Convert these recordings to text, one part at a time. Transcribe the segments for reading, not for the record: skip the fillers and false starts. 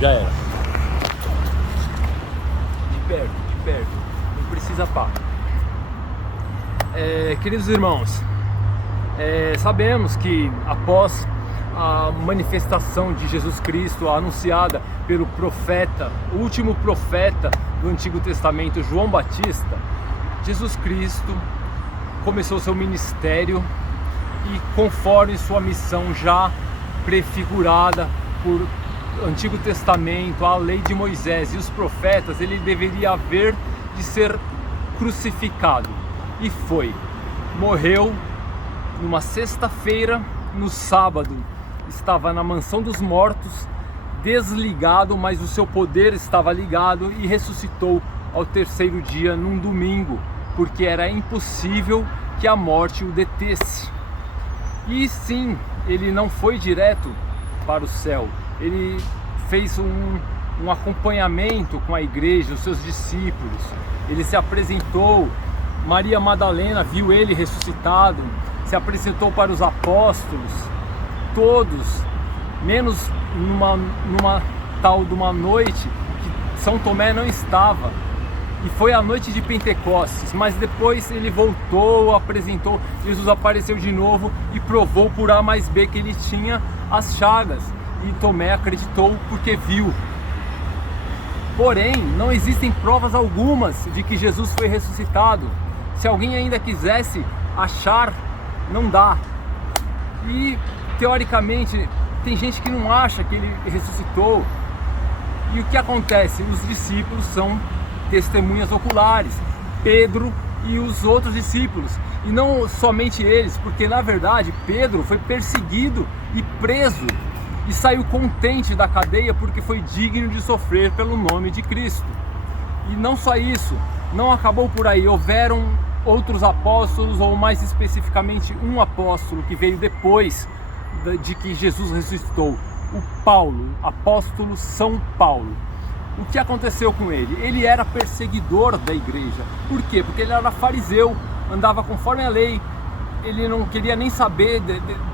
Já era. De perto. Não precisa pá. Queridos irmãos, sabemos que após a manifestação de Jesus Cristo anunciada pelo profeta, o último profeta do Antigo Testamento, João Batista, Jesus Cristo começou seu ministério e, conforme sua missão já prefigurada por Antigo Testamento, a lei de Moisés e os profetas, ele deveria haver de ser crucificado. E foi. Morreu numa sexta-feira, no sábado estava na mansão dos mortos, desligado, mas o seu poder estava ligado, e ressuscitou ao terceiro dia, num domingo, porque era impossível que a morte o detesse. E sim, ele não foi direto para o céu, ele fez um acompanhamento com a igreja, os seus discípulos, ele se apresentou. Maria Madalena viu ele ressuscitado, se apresentou para os apóstolos, todos, menos numa tal de uma noite que São Tomé não estava, e foi a noite de Pentecostes, mas depois ele voltou, apresentou, Jesus apareceu de novo e provou por A mais B que ele tinha as chagas, e Tomé acreditou porque viu. Porém, não existem provas algumas de que Jesus foi ressuscitado. Se alguém ainda quisesse achar, não dá. E teoricamente tem gente que não acha que ele ressuscitou. E o que acontece? Os discípulos são testemunhas oculares, Pedro e os outros discípulos, e não somente eles, porque na verdade Pedro foi perseguido e preso e saiu contente da cadeia porque foi digno de sofrer pelo nome de Cristo. E não só isso, não acabou por aí, houveram outros apóstolos, ou mais especificamente um apóstolo que veio depois de que Jesus ressuscitou, o Paulo, apóstolo São Paulo. O que aconteceu com ele? Ele era perseguidor da igreja. Por quê? Porque ele era fariseu, andava conforme a lei, ele não queria nem saber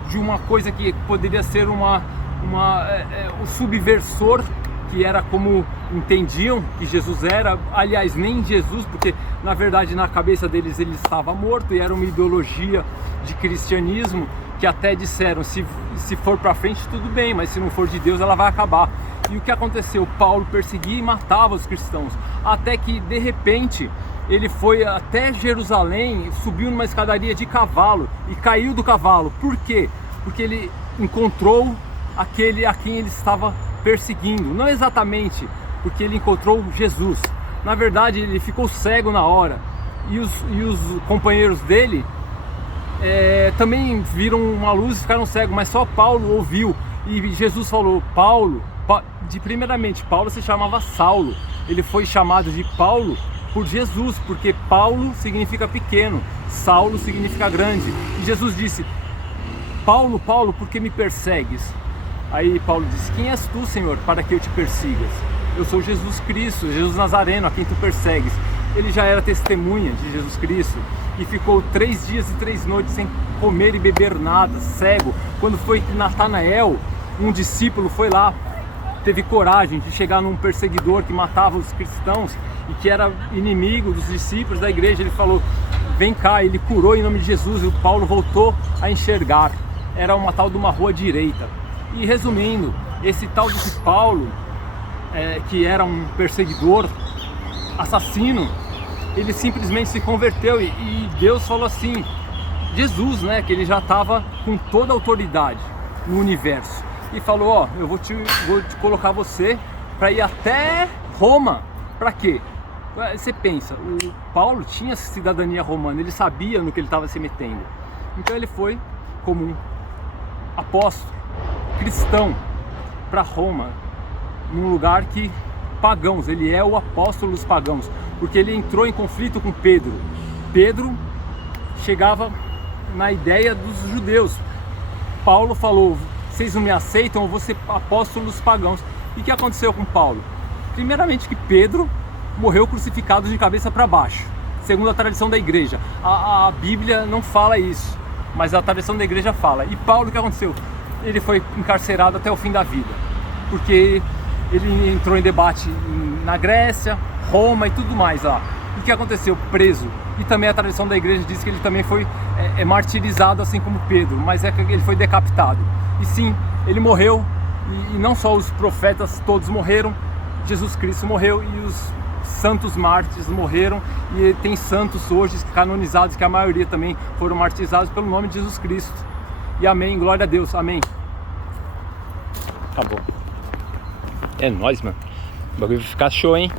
de uma coisa que poderia ser o subversor, que era como entendiam que Jesus era, aliás, nem Jesus, porque na verdade na cabeça deles ele estava morto, e era uma ideologia de cristianismo que até disseram, se for para frente tudo bem, mas se não for de Deus ela vai acabar. E o que aconteceu? Paulo perseguia e matava os cristãos, até que de repente ele foi até Jerusalém, subiu numa escadaria de cavalo e caiu do cavalo. Por quê? Porque ele encontrou aquele a quem ele estava perseguindo, não exatamente porque ele encontrou Jesus, na verdade ele ficou cego na hora, e os companheiros dele também viram uma luz e ficaram cegos, mas só Paulo ouviu, e Jesus falou, primeiramente Paulo se chamava Saulo, ele foi chamado de Paulo por Jesus, porque Paulo significa pequeno, Saulo significa grande, e Jesus disse, Paulo, Paulo, por que me persegues? Aí Paulo disse, quem és tu, Senhor, para que eu te persigas? Eu sou Jesus Cristo, Jesus Nazareno, a quem tu persegues. Ele já era testemunha de Jesus Cristo e ficou 3 dias e 3 noites sem comer e beber nada, cego. Quando foi Natanael, um discípulo, foi lá, teve coragem de chegar num perseguidor que matava os cristãos e que era inimigo dos discípulos da igreja, ele falou, vem cá, ele curou em nome de Jesus, e o Paulo voltou a enxergar. Era uma tal de uma rua direita. E resumindo, esse tal de Paulo, que era um perseguidor, assassino, ele simplesmente se converteu, e Deus falou assim, Jesus, né, que ele já estava com toda a autoridade no universo, e falou, ó, eu vou te colocar você para ir até Roma. Para quê? Você pensa, o Paulo tinha cidadania romana, ele sabia no que ele estava se metendo, então ele foi como um apóstolo cristão para Roma, num lugar que pagãos, ele é o apóstolo dos pagãos, porque ele entrou em conflito com Pedro. Pedro chegava na ideia dos judeus. Paulo falou, vocês não me aceitam, eu vou ser apóstolo dos pagãos. E o que aconteceu com Paulo? Primeiramente que Pedro morreu crucificado de cabeça para baixo, segundo a tradição da igreja. A Bíblia não fala isso, mas a tradição da igreja fala. E Paulo, o que aconteceu? Ele foi encarcerado até o fim da vida, porque ele entrou em debate na Grécia, Roma e tudo mais lá. O que aconteceu? Preso. E também a tradição da igreja diz que ele também foi martirizado, assim como Pedro, mas é que ele foi decapitado. E sim, ele morreu, e não só os profetas todos morreram, Jesus Cristo morreu e os santos mártires morreram, e tem santos hoje canonizados que a maioria também foram martirizados pelo nome de Jesus Cristo. E amém, glória a Deus, amém. Acabou. É nóis, mano. O bagulho vai ficar show, hein?